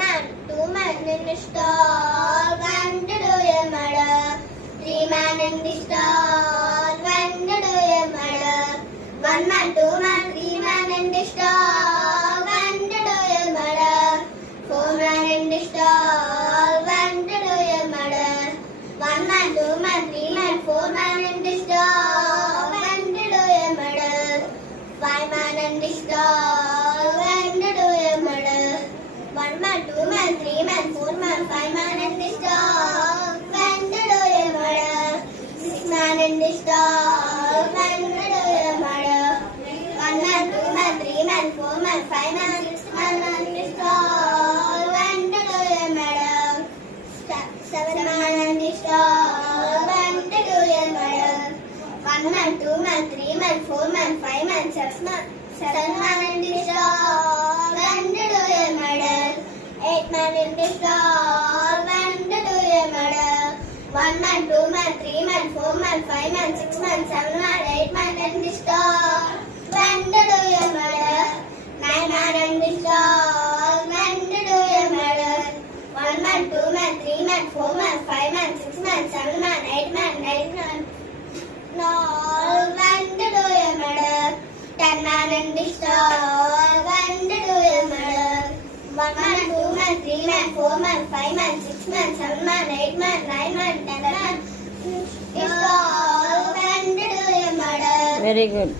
man, 2 man in the stall, 1 to do a murder. 3 man in the stall, 1 to do a murder. 1 man, 2 man, 3 man in the stall, 1 to do a murder. 4 man in the stall, 1 to do a murder. 1 man, 2 man, 3 man, 4 man in the stall, 1 to do a murder. 5 man in the stall, 1 to do a murder. 1 man, 2 man, 3 man, 4 man, 5 man in the stall, 1 to do a murder. 6 man in the stall, 1 to do a murder. 1 man, 2 man, 3 man, 4 man, 5 man, 6 man in the stall, 1 to do a murder. 7 man in the stall, 1 to do a murder. 1 man, 2 man, 3 man, 4 man, 5 man, 6 man, 7 man in the stall, 1 to do a murder. 8 man in the stall, 1 to do a murder. 1 man, 2 man, 3 man, 4 man, 5 man, 6 man, 7 man, 8 man in the stall, 1 to do a murder. 9 man in the stall, 1 to do a murder. 1 man, 2 man, 3 man, 4 man, 5 man, 6 man, 7 man, 8 man, 9 man, all 1 to do a murder. 10 man in the stall, 1 to do a murder. 1 man, 2 man, 3 man, 4 man, 5 man, 6 man, 7 man, 8 man, 9 man, 10 man, it's all 1 to do a murder. Very good.